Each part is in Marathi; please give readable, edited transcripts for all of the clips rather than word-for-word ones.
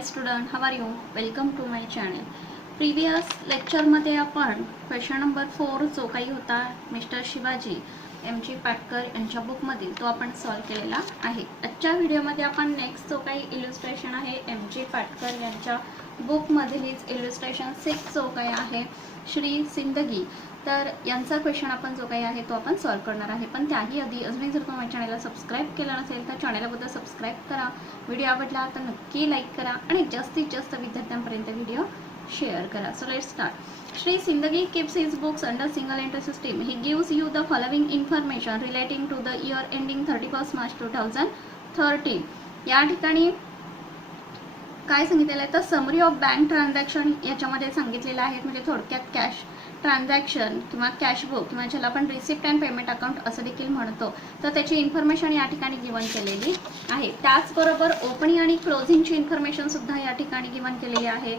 High student, how are you? Welcome to my channel. Previous लेक्चरमध्ये आपण क्वेश्चन नंबर 4 जो काही होता Mr Shivaji M G Patkar यांच्या बुकमधील तो आपण सॉल्व केलेला आहे. आजच्या व्हिडिओमध्ये आपण नेक्स्ट जो काही इलुस्ट्रेशन आहे एम जी पाटकर यांच्या बुकमधीलच इलुस्ट्रेशन 6 जो काही आहे श्री सिंदगी, तर यांचा क्वेश्चन आपण जो काही आहे तो आपण सॉल्व करणार आहे. पण त्याही आधी अजूनही जर तुम्ही चॅनलला सबस्क्राईब केलं नसेल तर चॅनलबद्दल सबस्क्राईब करा. व्हिडिओ आवडला तर नक्की लाईक करा आणि जास्तीत जास्त विद्यार्थ्यांपर्यंत व्हिडिओ शेअर करा. So let's start. Sri Sindagi keeps his books under single entry system. He gives you the following information relating to the year ending 31st March 2013. या ठिकाणी काय सांगितलेलं आहे तर समरी ऑफ बँक ट्रान्झॅक्शन याच्यामध्ये सांगितलेलं आहे. म्हणजे थोडक्यात कॅश ट्रान्झॅक्शन किंवा कॅश बुक किंवा ज्याला आपण रिसिप्ट अँड पेमेंट अकाउंट असं देखील म्हणतो, तर त्याची इन्फॉर्मेशन या ठिकाणी गिवन केलेली आहे. त्याचबरोबर ओपनिंग आणि क्लोजिंगची इन्फॉर्मेशन सुद्धा या ठिकाणी गिवन केलेली आहे.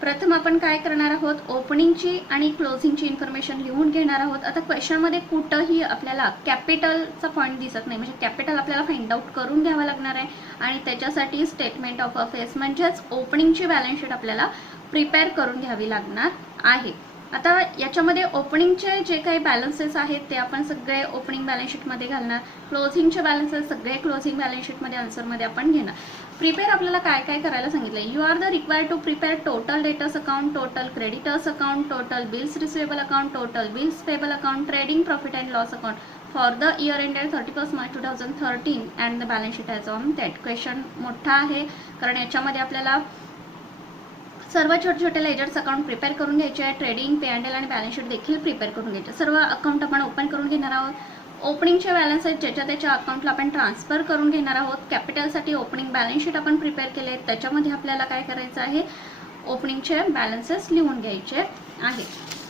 प्रथम आपण काय करणार आहोत, ओपनिंगची आणि क्लोजिंगची इन्फॉर्मेशन लिहून घेणार आहोत. आता क्वेश्चनमध्ये कुठंही आपल्याला कॅपिटलचा पॉईंट दिसत नाही, म्हणजे कॅपिटल आपल्याला फाइंड आउट करून घ्यावं लागणार आहे आणि त्याच्यासाठी स्टेटमेंट ऑफ अफेअर्स म्हणजेच ओपनिंगची बॅलन्स शीट आपल्याला प्रिपेअर करून घ्यावी लागणार आहे. आता याच्यामध्ये ओपनिंगचे जे काही बॅलन्सेस आहेत ते आपण सगळे ओपनिंग बॅलन्स शीटमध्ये घालणार. क्लोजिंगचे बॅलन्सेस सगळे क्लोजिंग बॅलन्स शीटमध्ये आन्सरमध्ये आपण घेणार. प्रिपेअर आपल्याला काय काय करायला सांगितलं. You are the required to prepare total debtors account, total creditors account, total bills receivable account, total bills payable account, trading profit and loss account for the year ended 31st March 2013 and the balance sheet as on that. Question मोठा आहे कारण याच्यामध्ये आपल्याला सर्व छोटे छोटे लेजर्स अकाउंट प्रिपेअर करून घ्यायचे आहे. ट्रेडिंग, पे अँड एल आणि बॅलन्स शीट देखील प्रिपेअर करून घ्यायचे. सर्व अकाउंट आपण ओपन करून घेणार आहोत. ओपनिंगचे बॅलन्स आहेत ज्याच्या त्याच्या अकाउंटला आपण ट्रान्सफर करून घेणार आहोत. कॅपिटलसाठी ओपनिंग बॅलन्स शीट आपण प्रिपेअर केले आहेत, त्याच्यामध्ये आपल्याला काय करायचं आहे, ओपनिंगचे बॅलन्सेस लिहून घ्यायचे आहे.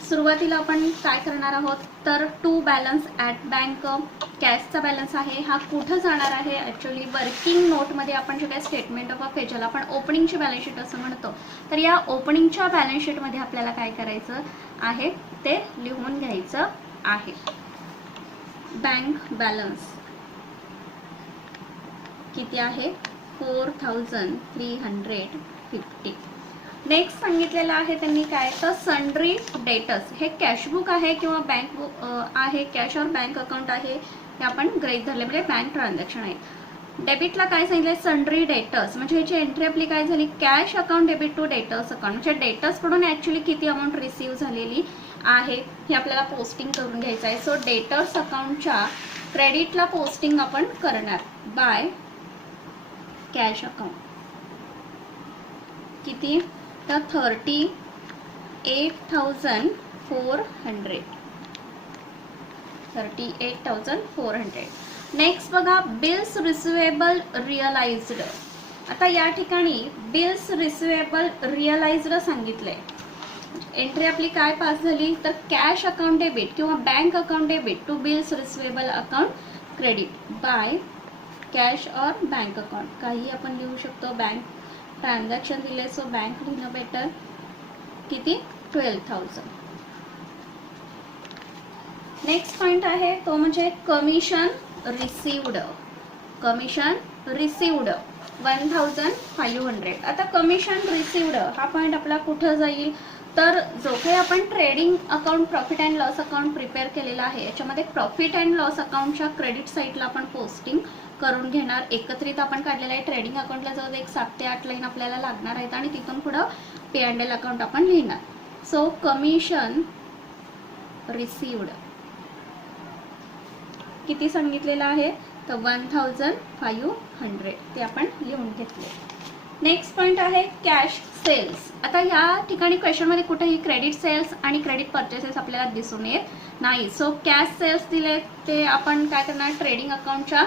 सुरुवातीला आपण काय करणार आहोत तर टू बॅलन्स ॲट बँक. कॅशचा बॅलन्स आहे हा कुठं जाणार आहे, ॲक्च्युली वर्किंग नोटमध्ये आपण जे काही स्टेटमेंट ऑफ अफेअर्स ज्याला आपण ओपनिंगची बॅलन्स शीट असं म्हणतो, तर या ओपनिंगच्या बॅलन्स शीटमध्ये आपल्याला काय करायचं आहे ते लिहून घ्यायचं आहे. बँक बॅलन्स किती आहे 4350. नेक्स्ट सांगितलेलं आहे त्यांनी काय तर सन्ड्री डेटर्स. हे कॅशबुक आहे किंवा बँक बुक आहे, कॅश और बँक अकाउंट आहे, हे आपण गृहीत धरले म्हणजे बँक ट्रान्झॅक्शन आहे. डेबिटला काय सांगितलंय सन्ड्री डेटर्स, म्हणजे ह्याची एंट्री आपली काय झाली cash account debit to debtors account. म्हणजे डेटर्सकडून ॲक्च्युली किती अमाऊंट रिसीव्ह झालेली आहे हे आपल्याला पोस्टिंग करून घ्यायचं आहे. सो डेटर्स अकाउंटच्या क्रेडिटला पोस्टिंग आपण करणार बाय कॅश अकाउंट. किती तर 38,400. नेक्स्ट बघा बिल्स रिसिवेबल रिअलाइज्ड. आता या ठिकाणी बिल्स रिसिवेबल रिअलाइज्ड सांगितलंय. एंट्री आपली काय पास झाली तर कॅश अकाउंट डेबिट किंवा bank account debit to bills receivable account credit by cash और बँक अकाउंट. काही आपण लिहू शकतो. बँक ट्रान्झॅक्शन दिले सो बँक लिहिणं बेटर. किती 12,000. नेक्स्ट पॉइंट आहे तो म्हणजे कमिशन रिसिव्ड. Commission received 1,500. आता कमिशन रिसिव्ड हा पॉइंट आपला कुठं जाईल तर जो काही आपण trading account profit and loss account prepare केलेला आहे याच्यामध्ये प्रॉफिट अँड लॉस अकाउंटच्या क्रेडिट साईडला आपण पोस्टिंग करून घेणार. एकत्रित आपण काढलेलं आहे. ट्रेडिंग अकाउंटला जवळ 7 ते 8 लाईन आपल्याला लागणार आहेत आणि तिथून पुढं पे अँड एल अकाउंट आपण लिहिणार. सो कमिशन रिसिव्ड किती सांगितलेलं आहे तर 1,500 ते आपण लिहून घेतले. नेक्स्ट पॉइंट आहे कॅश सेल्स. आता या ठिकाणी क्वेश्चनमध्ये कुठेही क्रेडिट सेल्स आणि क्रेडिट परचेसेस आपल्याला दिसून येत नाही. सो कॅश सेल्स दिले ते आपण काय करणार ट्रेडिंग अकाउंटच्या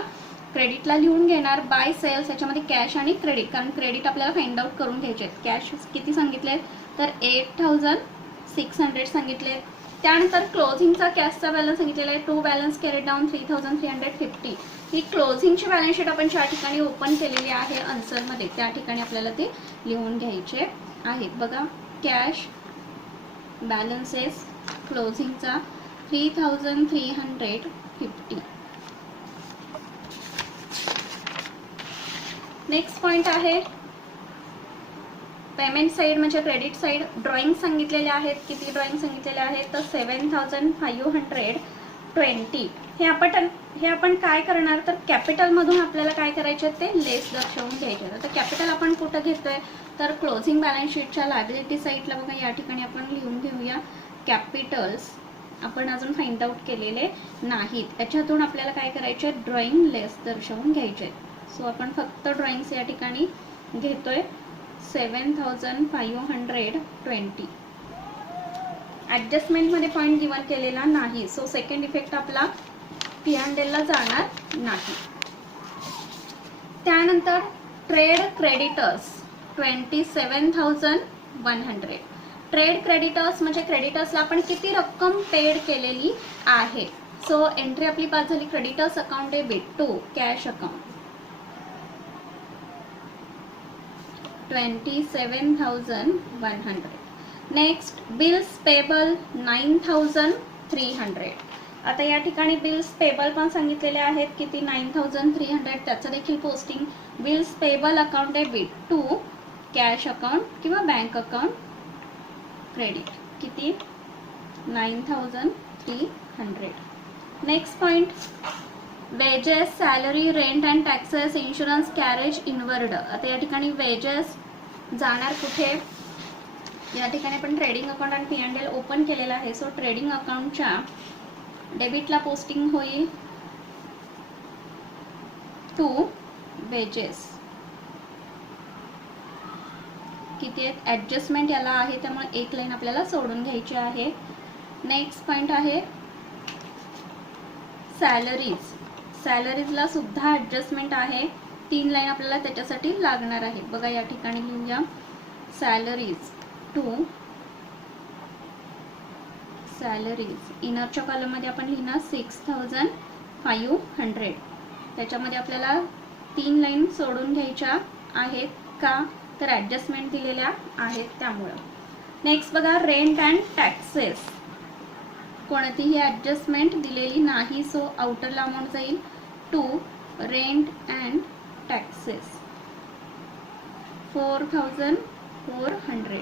क्रेडिटला लिहून घेणार बाय सेल्स. याच्यामध्ये कॅश आणि क्रेडिट, कारण क्रेडिट आपल्याला फाइंड आउट करून घ्यायचे आहेत. कॅश किती सांगितले तर 8,600 सांगितले. त्यानंतर क्लोजिंगचा कॅशचा बॅलन्स सांगितलेला आहे. To balance carried down 3,350. ही क्लोजिंगची बॅलन्स शीट आपण ज्या ठिकाणी ओपन केलेली आहे आन्सरमध्ये त्या ठिकाणी आपल्याला ते लिहून घ्यायचे आहेत. बघा कॅश बॅलन्सेस क्लोजिंगचा 3,350. नेक्स्ट पॉइंट आहे पेमेंट साईड म्हणजे क्रेडिट साईड ड्रॉइंग सांगितलेले आहेत. किती ड्रॉइंग सांगितलेले आहेत तर 7520. हे आपण काय करणार तर कॅपिटलमधून आपल्याला काय करायचे ते लेस दर्शवून घ्यायचे. तर कॅपिटल आपण कुठं घेतोय तर क्लोजिंग बॅलन्स शीटच्या लायबिलिटी साईडला बघा या ठिकाणी आपण लिहून घेऊया कॅपिटल्स. आपण अजून फाइंड आउट केलेले नाहीत. याच्यातून आपल्याला काय करायचे ड्रॉइंग लेस दर्शवून घ्यायचे. सो आपण फक्त ड्रॉइंग्स या ठिकाणी घेतोय 7520. ॲडजस्टमेंट मध्ये पॉईंट गिवन केलेला नाही. सो सेकंड इफेक्ट आपला P&L ला जाणार नाही. त्यानंतर ट्रेड क्रेडिटर्स 27,100. ट्रेड क्रेडिटर्स म्हणजे क्रेडिटर्सला आपण किती रक्कम पेड केलेली आहे. सो एंट्री आपली पास झाली creditors account debit to cash account 27,100. Next bills payable 9,300. आता या ठिकाणी बिल्स पेबल पण सांगितलेले आहेत किती 9,300. त्याचं देखील posting bills payable account debit to cash account किंवा बँक अकाउंट क्रेडिट किती 9,300. Next point wages salary rent and taxes insurance carriage inward. आता या ठिकाणी वेजेस जाणार कुठे या ठिकाणी आपण ट्रेडिंग अकाउंट आणि P&L ओपन केलेला आहे. सो ट्रेडिंग अकाउंटच्या डेबिटला पोस्टिंग होईल टू वेजेस. किती आहेत ॲडजस्टमेंट याला आहे त्यामुळे एक लाईन आपल्याला सोडून घ्यायची आहे. नेक्स्ट पॉइंट आहे सॅलरीज. सॅलरीजला सुद्धा ॲडजस्टमेंट आहे. 3 लाईन आपल्याला त्याच्यासाठी लागणार आहे. बघा या ठिकाणी लिहूया सॅलरीज टू सॅलरीज. इनरच्या कॉलममध्ये आपण लिहिणार 6,500. त्याच्यामध्ये आपल्याला 3 लाईन सोडून घ्यायच्या आहेत का तर ॲडजस्टमेंट दिलेल्या आहेत त्यामुळं. नेक्स्ट बघा रेंट अँड टॅक्सेस कोणतीही ॲडजस्टमेंट दिलेली नाही. सो आउटरला अमाऊंट जाईल to rent and taxes 4,400.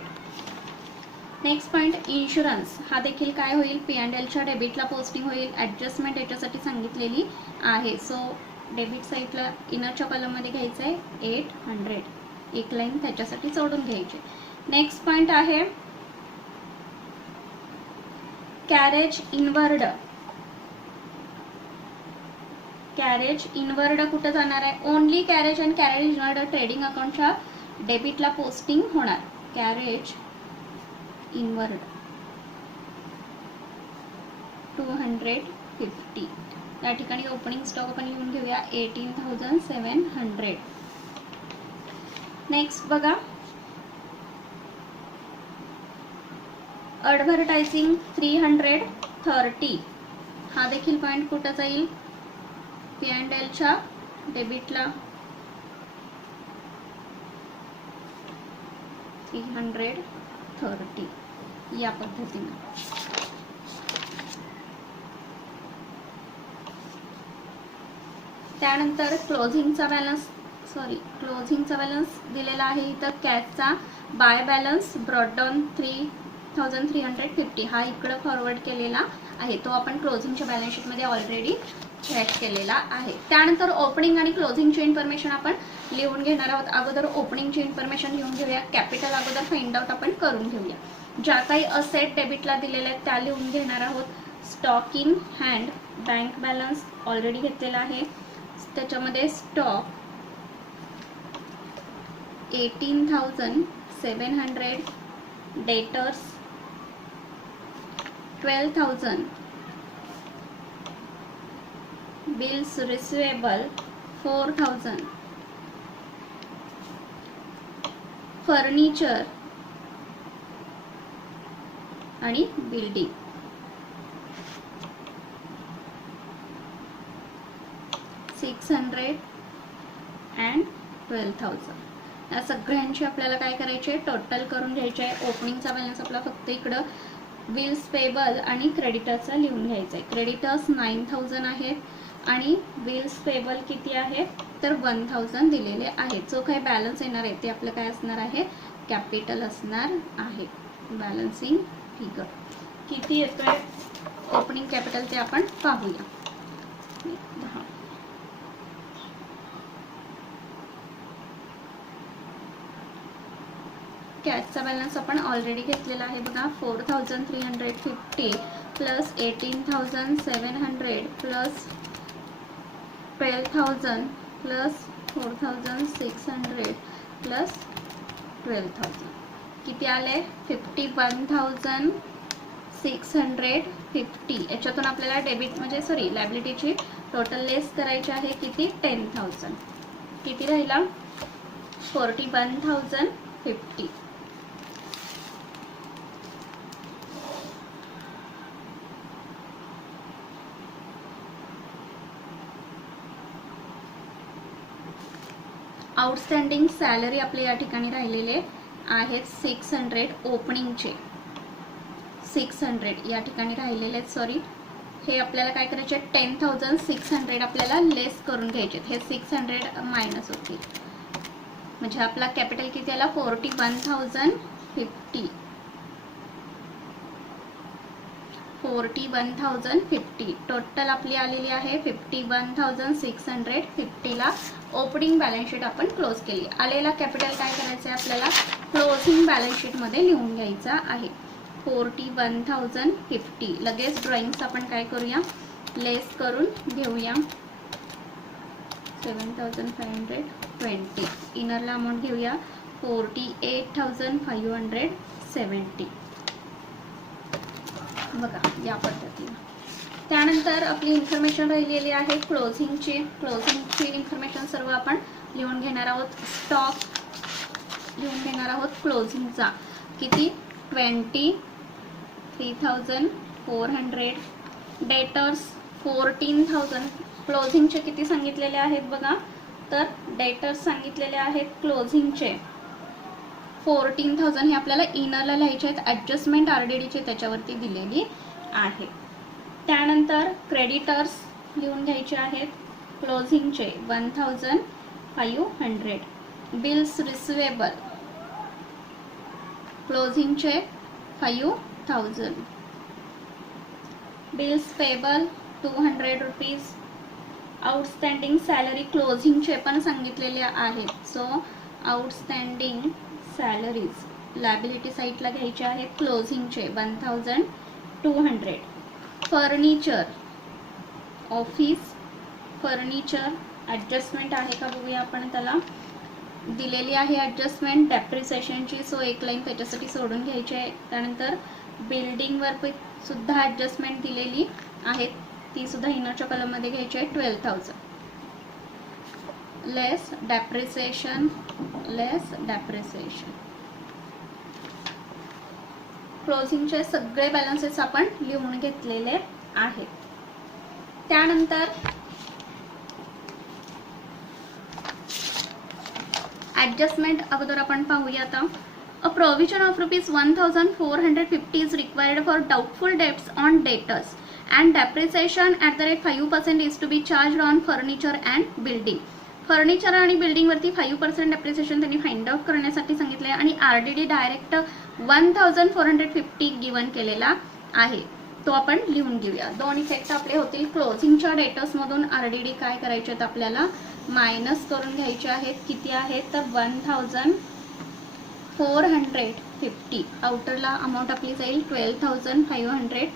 Next point insurance हा देखील काय होईल P&Lच्या डेबिटला पोस्टिंग होईल. ॲडजस्टमेंट याच्यासाठी सांगितलेली आहे. सो डेबिट साईडला इनरच्या कॉलममध्ये घ्यायचं आहे 800. एक लाईन त्याच्यासाठी सोडून घ्यायची. नेक्स्ट पॉइंट आहे कॅरेज इनवर्ड. कॅरेज इनवर्ड कुठं जाणार आहे only carriage and carriage inward trading अकाउंटच्या डेबिटला पोस्टिंग होणार. Carriage inward 250. या ठिकाणी ओपनिंग स्टॉक आपण लिहून घेऊया 18,700. नेक्स्ट बघा ॲडव्हर्टायझिंग 330. हा देखील पॉइंट कुठं जाईल P&Lच्या डेबिटला 330 या पद्धतीने. त्यानंतर क्लोजिंगचा बॅलन्स दिलेला आहे इथं कॅशचा बाय बॅलन्स ब्रॉड डाऊन 3,350. हा इकडं फॉरवर्ड केलेला आहे. तो आपण क्लोजिंगच्या बॅलन्स शीटमध्ये ऑलरेडी ॲड केलेला आहे. त्यानंतर ओपनिंग आणि क्लोजिंगची इन्फॉर्मेशन आपण लिहून घेणार आहोत. अगोदर ओपनिंगची इन्फॉर्मेशन लिहून घेऊया. कॅपिटल अगोदर फाइंड आउट आपण करून घेऊया. ज्या काही असेट डेबिटला दिलेल्या आहेत त्या लिहून घेणार आहोत. Stock in hand bank balance already घेतलेला आहे. त्याच्यामध्ये stock 18,700. Debtors 12,000. Bills receivable 4,000. Furniture आणि बिल्डिंग 600 and 12,000. या सगळ्यांची आपल्याला काय करायचे टोटल करून घ्यायचे आहे. ओपनिंगचा बॅलन्स आपला फक्त इकडं बिल्स पेबल आणि क्रेडिटर्सचा लिहून घ्यायचा आहे. क्रेडिटर्स 9,000 आहेत आणि बिल्स पेबल किती आहे तर 1,000 दिलेले आहेत. जो काही बॅलन्स येणार आहे ते आपलं काय असणार आहे कॅपिटल असणार आहे. बॅलन्सिंग फिगर किती येतोय ओपनिंग कॅपिटल ते आपण पाहूया. 10. कॅशचा बॅलन्स आपण ऑलरेडी घेतलेला आहे बघा. 4350 प्लस 18,700 प्लस 12,000 प्लस 4,600 प्लस 12,000 किती आले 51,650. याच्यातून आपल्याला डेबिट म्हणजे सॉरी लायबिलिटीची टोटल लेस करायची आहे किती 10,000. किती राहिला 41,050. आउटस्टँडिंग सॅलरी आपले या ठिकाणी राहिलेले आहेत 600 ओपनिंगचे 600 या ठिकाणी राहिलेले आहेत. सॉरी हे आपल्याला काय करायचे 10,600 आपल्याला लेस करून घ्यायचे. हे 600 मायनस होतील म्हणजे आपला कॅपिटल किती आला 41,050. 41,050 टोटल आपली आलेली आहे 51,650 ला ओपनिंग बॅलन्स शीट आपण क्लोज केली. आलेला कॅपिटल काय करायचं आहे आपल्याला क्लोजिंग बॅलन्स शीट मध्ये लिहून घ्यायचा आहे 41,050. लगेच ड्रॉइंग्स आपण काय करूया लेस करून घेऊया 7,520. इनरला अमाऊंट घेऊया 48,570 बघा या पद्धतीने. त्यानंतर आपली इन्फॉर्मेशन राहिलेली आहे क्लोजिंगची इन्फॉर्मेशन सर्व आपण लिहून घेणार आहोत. स्टॉक लिहून घेणार आहोत क्लोजिंगचा किती 23,400. डेटर्स 14,000. क्लोजिंगचे किती सांगितलेले आहेत बघा तर डेटर्स सांगितलेले आहेत क्लोजिंगचे 14,000. हे आपल्याला इनरला लिहायचे आहेत. ॲडजस्टमेंट RDDची त्याच्यावरती दिलेली आहे. त्यानंतर क्रेडिटर्स लिहून घ्यायचे आहेत क्लोजिंगचे 1,500. बिल्स रिसिवेबल क्लोजिंगचे 5,000. Bills payable 200 rupees. Outstanding salary क्लोजिंगचे पण सांगितलेले आहेत. सो आउटस्टँडिंग सॅलरीज लायबिलिटी साईडला घ्यायचे आहेत क्लोजिंगचे 1,200. फर्निचर ऑफिस फर्निचर ॲडजस्टमेंट आहे का बघूया आपण. त्याला दिलेली आहे ॲडजस्टमेंट डेप्रिसिएशनची. सो एक लाईन त्याच्यासाठी सोडून घ्यायची आहे. त्यानंतर बिल्डिंगवर सुद्धा ॲडजस्टमेंट दिलेली आहे ती सुद्धा इनरच्या कॉलममध्ये घ्यायची आहे 12,000 लेस डेप्रिसिएशन. क्लोजिंगचे सगळे बॅलन्सेस आपण लिहून घेतलेले आहेत. त्यानंतर ॲडजस्टमेंट अगोदर आपण पाहूया आता. A provision of ₹1,450 is required for doubtful debts on debtors and depreciation @5% is to be charge on furniture and building. Furniture आणि बिल्डिंगवरती 5% डेप्रिसिएशन त्यांनी फाइंड आउट करण्यासाठी सांगितले आणि RDD डायरेक्ट 1,450 गिवन केलेला आहे तो आपण लिहून घेऊया. दोन इफेक्ट आपले होतील. क्लोजिंगच्या डेटर्समधून RDD काय करायचे आहेत आपल्याला मायनस करून घ्यायचे आहेत. किती आहेत तर 1,450. आउटरला अमाऊंट आपली जाईल 12,550.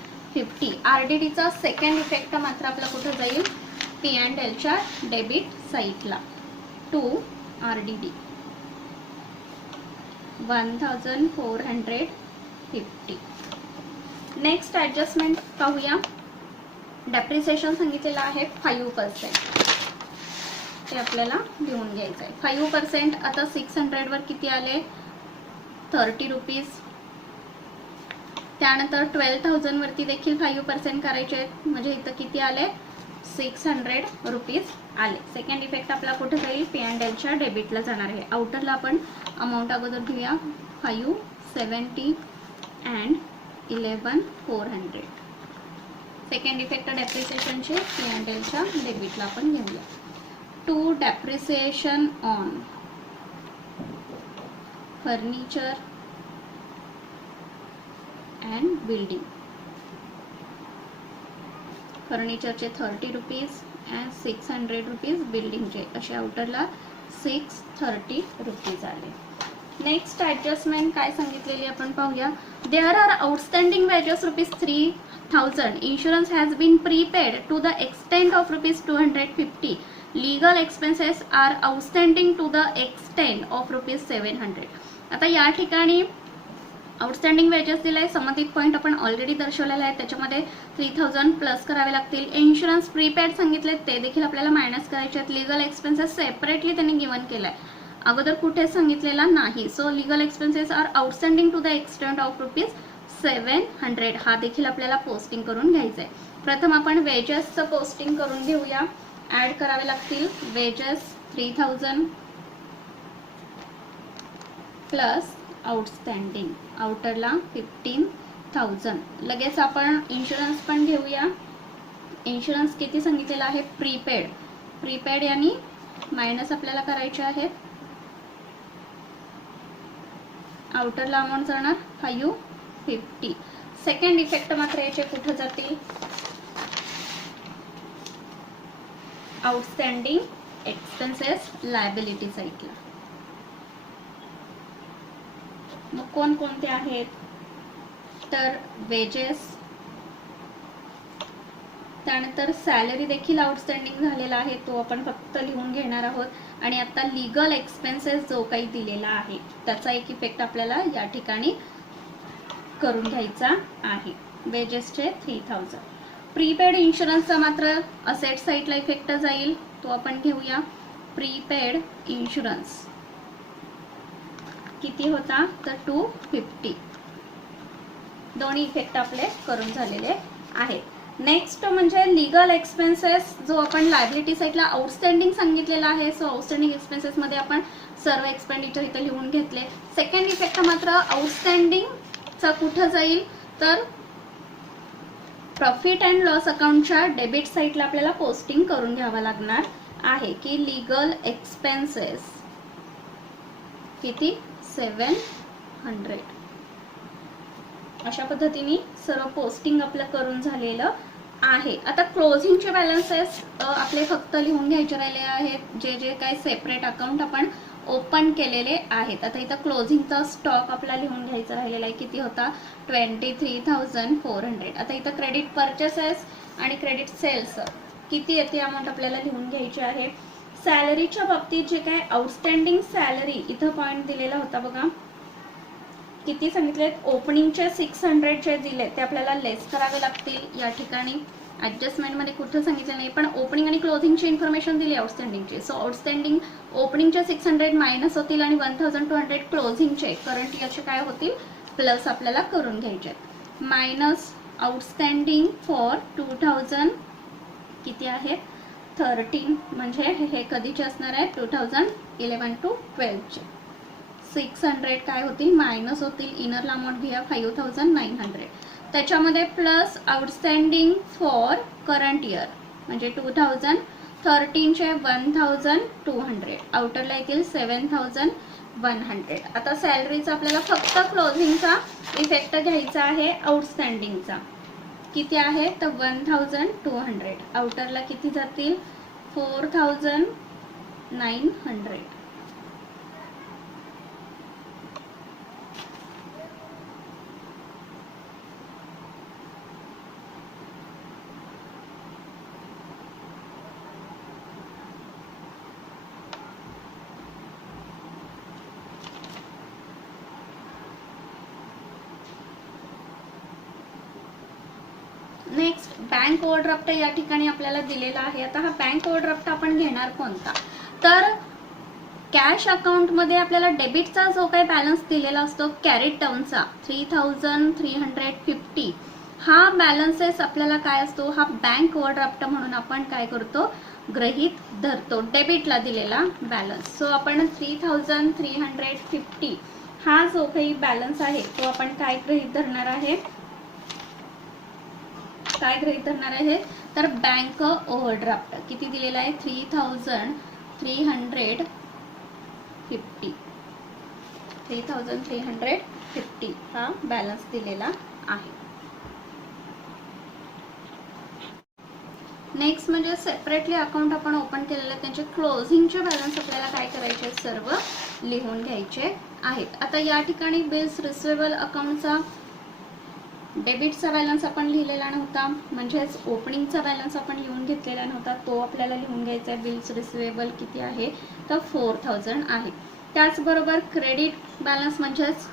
RDDचा सेकंड इफेक्ट मात्र आपला कुठं जाईल P&Lच्या डेबिट साईडला टू RDD 1,450. नेक्स्ट ॲडजस्टमेंट पाहूया. डेप्रिसिएशन सांगितलेलं आहे 5%. ते आपल्याला लिहून घ्यायचं आहे 5%. आता 600 वर किती आले 30 रुपीज. त्यानंतर 12,000 वरती देखील 5% करायचे आहेत म्हणजे इथं किती आले 600 रुपीज आले. सेकंड इफेक्ट आपला कुठे जाईल P&Lच्या डेबिटला जाणार आहे. आउटरला आपण अमाऊंट अगोदर घेऊया 570 अँड 11,400. सेकंड इफेक्ट डेप्रिसिएशनचे P&Lच्या डेबिटला आपण घेऊया. To depreciation on furniture and building. फर्निचरचे 30 रुपीज अँड 600 रुपीज बिल्डिंगचे, असे आउटरला 630 रुपीज आले. नेक्स्ट ॲडजस्टमेंट काय सांगितलेली आपण पाहूया. There are outstanding wages ₹3000. Insurance has been prepaid to the extent of ₹250. Legal expenses are outstanding to the extent of ₹700. आता या ठिकाणी आउटस्टँडिंग वेजेस दिलाय, संबंधित पॉईंट आपण ऑलरेडी दर्शवलेला आहे, त्याच्यामध्ये 3000 प्लस करावे लागतील. इन्शुरन्स प्रीपेड सांगितले ते देखील आपल्याला मायनस करायचे आहेत. लीगल एक्सपेन्सेस सेपरेटली त्यांनी गिवन केलाय, अगोदर कुठे सांगितलेला नाही. So legal expenses are outstanding to the extent of ₹700. हा देखील आपल्याला पोस्टिंग करून घ्यायचा आहे. प्रथम आपण वेजेसचं पोस्टिंग करून घेऊया. ऍड करावे लागतील. वेजेस 3000 प्लस आउटस्टँडिंग, आउटरला 15000. लगेच आपण इन्शुरन्स पण घेऊया. इन्शुरन्स किती सांगितलेला आहे, प्रीपेड. प्रीपेड यांनी मायनस आपल्याला करायचे आहेत. आउटरला अमाऊंट जाणार 550. सेकंड इफेक्ट मात्र याचे कुठे जातील, आउटस्टँडिंग एक्सपेन्सेस लायबिलिटी साईडला. मग कोणकोणते आहेत, तर वेजेस, त्यानंतर सॅलरी देखील आउटस्टँडिंग झालेला आहे, तो आपण फक्त लिहून घेणार आहोत. आणि आता लीगल एक्सपेन्सेस जो काही दिलेला आहे त्याचा एक इफेक्ट आपल्याला या ठिकाणी करून घ्यायचा आहे. वेजेसचे 3000. प्रीपेड इन्शुरन्सचा मात्र असेट साईडला इफेक्ट जाईल, तो आपण घेऊया. प्रीपेड इन्शुरन्स किती होता, तर 250. दोन्ही इफेक्ट आपले करून झालेले आहेत. नेक्स्ट म्हणजे लीगल एक्सपेन्सेस जो आपण लायबिलिटी साईडला आउटस्टँडिंग सांगितलेला आहे. सो आउटस्टँडिंग एक्सपेन्सेस मध्ये आपण सर्व एक्सपेंडिचर इथे लिहून घेतले. सेकंड इफेक्ट मात्र आउटस्टँडिंगचा कुठं जाईल, तर प्रॉफिट अँड लॉस अकाउंटच्या डेबिट साईडला आपल्याला पोस्टिंग करून घ्यावं लागणार आहे की लीगल एक्सपेन्सेस किती, 700. अशा पद्धतीने सर्व पोस्टिंग आपलं करून झालेलं आहे. आता क्लोजिंगचे बॅलन्सेस आपले फक्त लिहून घ्यायचे राहिले आहेत, जे जे काही सेपरेट अकाउंट आपण ओपन केलेले आहेत. आता इथं क्लोजिंगचा स्टॉक आपला लिहून घ्यायचा राहिलेला आहे, किती होता, 23,400. आता इथं क्रेडिट परचेसेस आणि क्रेडिट सेल्स किती येते अमाऊंट आपल्याला लिहून घ्यायची आहे. सॅलरीच्या बाबतीत जे काय आउटस्टँडिंग सॅलरी इथं पॉईंट दिलेला होता बघा, किती सांगितले, ओपनिंगचे 600 जे दिले ते आपल्याला लेस करावे लागतील. या ठिकाणी ॲडजस्टमेंटमध्ये कुठं सांगितलं नाही, पण ओपनिंग आणि क्लोजिंगची इन्फॉर्मेशन दिली आउटस्टँडिंगची. सो आउटस्टँडिंग ओपनिंगचे 600 मायनस होतील आणि 1200 क्लोजिंगचे करंट इयरचे काय होतील, प्लस आपल्याला करून घ्यायचे. मायनस आउटस्टँडिंग फॉर 2000 किती आहेत, 13, म्हणजे हे कधीचे असणार आहे, 2011 to 12चे. 600 काय होतील, मायनस होतील. इनरला अमाऊंट घ्या 5900. त्याच्यामध्ये plus outstanding for current year म्हणजे 2013चे 1200. आउटरला येतील 7100. आता सॅलरीचा आपल्याला फक्त क्लोजिंगचा इफेक्ट घ्यायचा आहे. आउटस्टँडिंगचा किती आहे, तर 1200. आउटरला किती जातील, 4900. नेक्स्ट बँक ओव्हरड्राफ्ट या ठिकाणी आपल्याला दिलेला आहे. आता हा बँक ओव्हरड्राफ्ट आपण घेणार कोणता, तर कॅश अकाउंटमध्ये आपल्याला डेबिटचा जो काही बॅलन्स दिलेला असतो कॅरीड डाऊनचा 3350, हा बॅलन्सेस आपल्याला काय असतो, हा बँक ओव्हरड्राफ्ट म्हणून आपण काय करतो, गृहीत धरतो, डेबिटला दिलेला बॅलन्स. सो आपण 3350 हा जो काही बॅलन्स आहे तो आपण काय गृहीत धरणार आहे, तर बँक ओव्हरड्राफ्ट किती दिलेला आहे, 3350. 3350 हा बॅलन्स दिलेला आहे. नेक्स्ट म्हणजे सेपरेटली अकाउंट आपण ओपन केलेलं त्यांचे क्लोजिंगचे बॅलन्स आपल्याला काय करायचे सर्व लिहून घ्यायचे आहेत. आता या ठिकाणी बिल्स रिसिवेबल अकाउंटचा डेबिटचा बॅलन्स आपण लिहिलेला नव्हता, म्हणजेच ओपनिंगचा बॅलन्स आपण लिहून घेतलेला नव्हता, तो आपल्याला लिहून घ्यायचा आहे. बिल्स रिसिवेबल किती आहे तर 4000 आहे. त्याचबरोबर क्रेडिट बॅलन्स म्हणजेच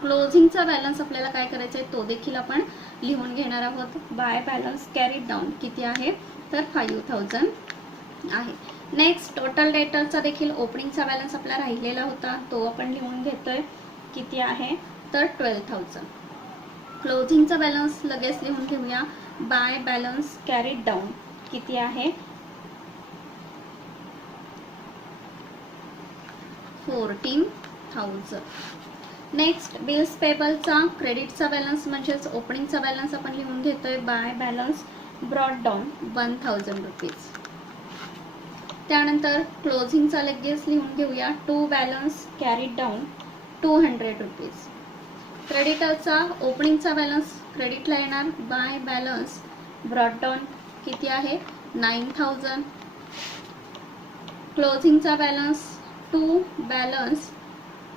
क्लोजिंगचा बॅलन्स आपल्याला काय करायचा आहे तो देखील आपण लिहून घेणार आहोत. बाय बॅलन्स कॅरीड डाऊन किती आहे तर 5000 आहे. नेक्स्ट टोटल डेटरचा देखील ओपनिंगचा बॅलन्स आपला राहिलेला होता, तो आपण लिहून घेतोय किती आहे तर 12000. क्लोजिंगचा बॅलन्स लगेच लिहून घेऊया. बाय बॅलन्स कॅरीड डाऊन किती आहे 14000. नेक्स्ट बिल्स पेबलचा क्रेडिटचा बॅलन्स म्हणजेच ओपनिंगचा बॅलन्स आपण लिहून घेतोय. By balance brought down 1000 rupees. त्यानंतर क्लोजिंगचा लगेच लिहून घेऊया. To balance carried down 200 rupees. क्रेडिटरचा ओपनिंगचा बॅलन्स क्रेडिटला येणार. बाय बॅलन्स ब्रॉड डाऊन किती आहे 9000. क्लोजिंगचा balance to balance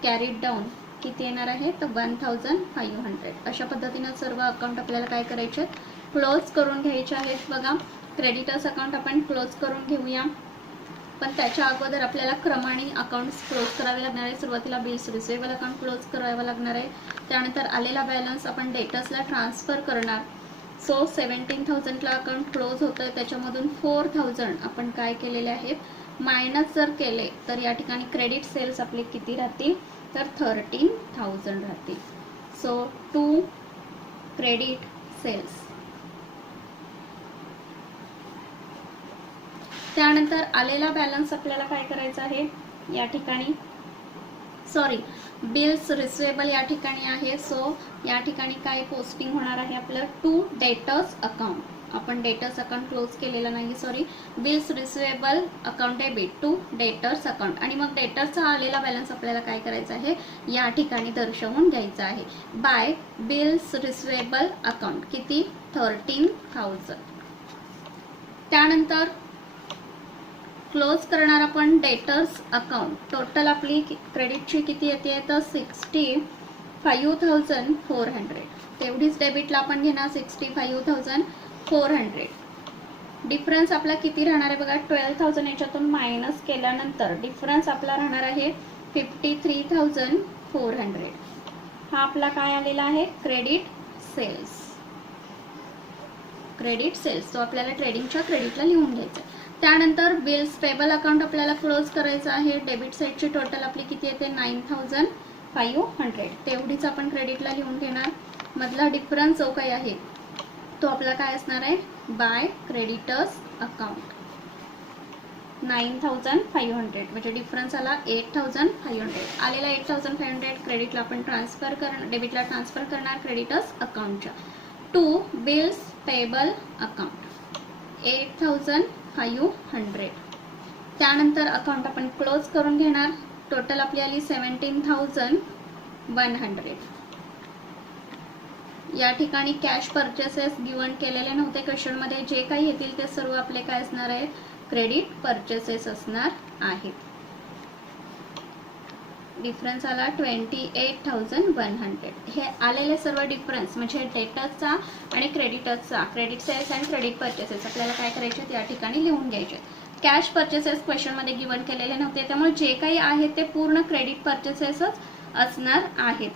carried down किती येणार आहे तर 1500. अशा पद्धतीने सर्व अकाउंट आपल्याला काय करायचे क्लोज करून घ्यायचे आहेत. बघा क्रेडिटर्स अकाउंट आपण क्लोज करून घेऊया, पण त्याच्या अगोदर आपल्याला क्रमाने अकाउंट्स क्लोज करावे लागणार आहे. सुरुवातीला बिल्स रिसिवेबल अकाउंट क्लोज करावं लागणार आहे. त्यानंतर आलेला बॅलन्स आपण डेटर्सला ट्रान्सफर करणार. सो 17000ला अकाउंट क्लोज होतं, त्याच्यामधून 4000 आपण काय केलेले आहेत मायनस जर केले तर या ठिकाणी क्रेडिट सेल्स आपले किती राहतील तर 13000 राहतील. So to credit sales. त्यानंतर आलेला बॅलन्स आपल्याला काय करायचा आहे या ठिकाणी बिल्स रिसिवेबल या ठिकाणी आहे. सो या ठिकाणी काय पोस्टिंग होणार आहे आपलं टू डेटर्स अकाउंट. आपण डेटर्स अकाउंट क्लोज केलेला नाही, bills receivable account debit to debtors account. आणि मग डेटर्सचा आलेला बॅलन्स आपल्याला काय करायचा आहे या ठिकाणी दर्शवून घ्यायचा आहे. बाय बिल्स रिसिवेबल अकाउंट किती 13000. त्यानंतर क्लोज करणार आपण डेटर्स अकाउंट. टोटल आपली क्रेडिटची किती येते तर 65400. तेवढीच डेबिटला आपण घेणार 65400. डिफरन्स आपला किती राहणार आहे बघा 12000 याच्यातून मायनस केल्यानंतर डिफरन्स आपला राहणार आहे 53400. हा आपला काय आलेला आहे क्रेडिट सेल्स. तो आपल्याला ट्रेडिंगच्या क्रेडिटला लिहून घ्यायचा आहे. त्यानंतर बिल्स पेबल अकाउंट आपल्याला क्लोज करायचं आहे. डेबिट साईडची टोटल आपली किती येते 9500. तेवढीच आपण क्रेडिटला लिहून घेणार. मधला डिफरन्स जो काही आहे तो आपला काय असणार आहे बाय क्रेडिटर्स अकाउंट 9500 म्हणजे डिफरन्स आला 8500. आलेला 8500 क्रेडिटला आपण ट्रान्सफर करणार, डेबिटला ट्रान्सफर करणार क्रेडिटर्स अकाउंटच्या. To bills payable account 8500. त्यानंतर अकाउंट आपण क्लोज करून घेणार. टोटल आपली आली 17100. या ठिकाणी कॅश परचेसेस गिवन केलेले नव्हते क्वेश्चनमध्ये. जे काही येतील ते सर्व आपले काय असणार आहेत क्रेडिट परचेसेस असणार आहेत. डिफरन्स आला 28100. हे आलेले सर्व डिफरन्स म्हणजे डेटर्सचा आणि क्रेडिटर्सचा, क्रेडिट सेल्स आणि क्रेडिट परचेसेस आपल्याला काय करायचे या ठिकाणी लिहून घ्यायचे. कॅश परचेसेस क्वेश्चनमध्ये गिवन केलेले नव्हते, त्यामुळे जे काही आहे ते पूर्ण क्रेडिट परचेसेसच असणार आहेत.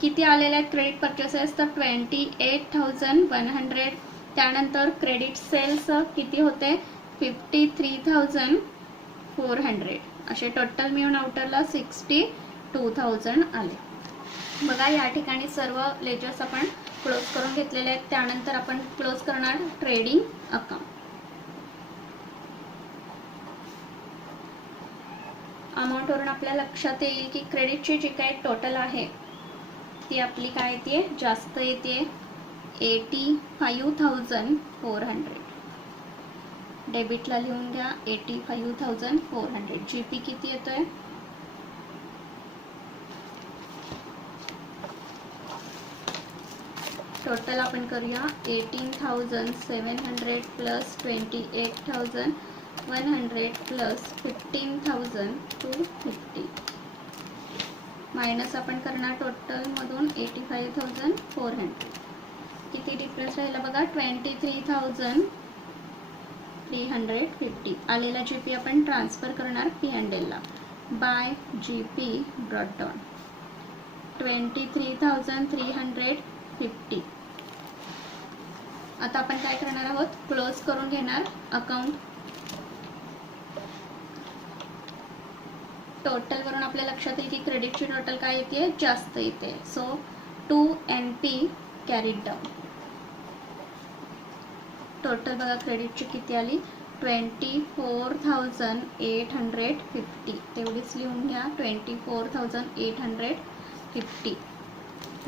किती आलेले आहेत क्रेडिट परचेसेस तर 28100. त्यानंतर क्रेडिट सेल्स किती होते 53400. असे टोटल मिळून आउटरला 62000 आले. बघा या ठिकाणी सर्व लेजर्स आपण क्लोज करून घेतलेले आहेत. त्यानंतर आपण क्लोज करणार ट्रेडिंग अकाउंट. अमाऊंटवरून आपल्या लक्षात येईल की क्रेडिटची जी काही टोटल आहे ती आपली काय येते जास्त येते 85400. डेबिटला लिहून घ्या 85400. जीपी किती येतोय टोटल आपण करूया 18,700 प्लस 28,100 प्लस 15,250 मायनस आपण करणार टोटलमधून 85,400. किती डिफरन्स राहिला बघा 23,350. आलेला GP आपण ट्रान्सफर करणार P&Lला बाय GP ब्रॉट डाऊन 23,350. आता आपण काय करणार आहोत क्लोज करून घेणार अकाउंट. टोटल वरून आपल्या लक्षात येईल की क्रेडिटची टोटल काय येते जास्त येते. So 2 NP carried down. Total बघा क्रेडिटची किती आली 24,850. तेवढीच लिहून घ्या 24,850.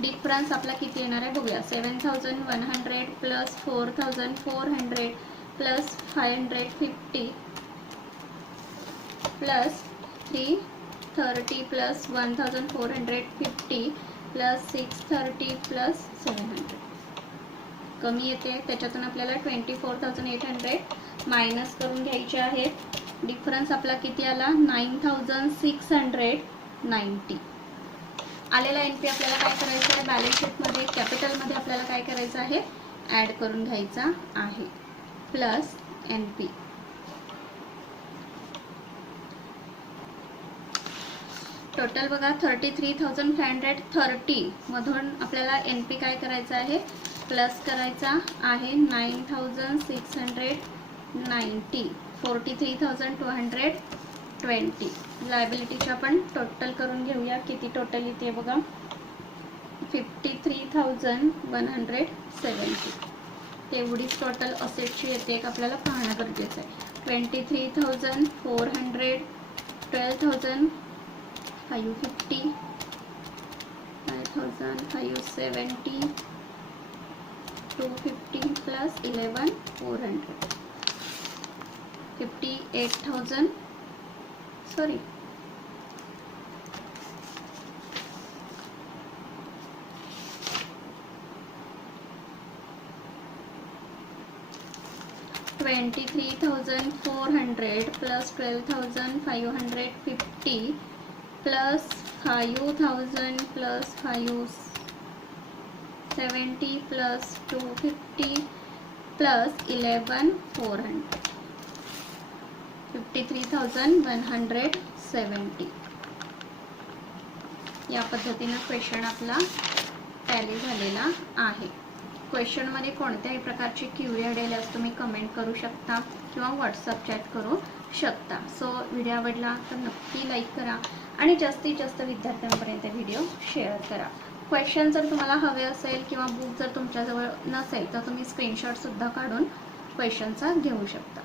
डिफरन्स आपला किती येणार आहे बघूया 7,100 plus 4,400 plus 550 plus 330 plus 1,450 plus 630 plus 700. कमी येते त्याच्यातून आपल्याला 24,800 मायनस करून घ्यायचे आहेत. डिफरन्स आपला किती आला 9,690. आलेला NP आपल्याला काय करायचं आहे बॅलन्स शीटमध्ये कॅपिटलमध्ये आपल्याला काय करायचं आहे ॲड करून घ्यायचा आहे प्लस NP. टोटल बघा 33,530 मधून आपल्याला NP काय करायचं आहे प्लस करायचा आहे 9,690 43,220. लायबिलिटीची आपण टोटल करून घेऊया किती टोटल येते बघा 53,170. तेवढीच टोटल असेटची येते आपल्याला पाहणं गरजेचं आहे. 23,400 12,550 5,570 250 plus 11,400 58,000 sorry 23,400 plus 12,550 plus 5,000 plus 570 plus 250 plus 11,400 53,170. या पद्धतीने क्वेश्चन आपला टॅली झालेला आहे. क्वेश्चनमध्ये कोणत्याही प्रकारची क्युरी असेल तुम्ही कमेंट करू शकता किंवा व्हॉट्सअप चॅट करू शकता. सो व्हिडिओ आवडला तर नक्की लाईक करा आणि जास्तीत जास्त विद्यार्थ्यांपर्यंत व्हिडिओ शेअर करा. क्वेश्चन जर तुम्हाला हवे असेल किंवा बुक जर तुमच्याजवळ नसेल तर तुम्ही स्क्रीनशॉटसुद्धा काढून क्वेश्चनचा घेऊ शकता.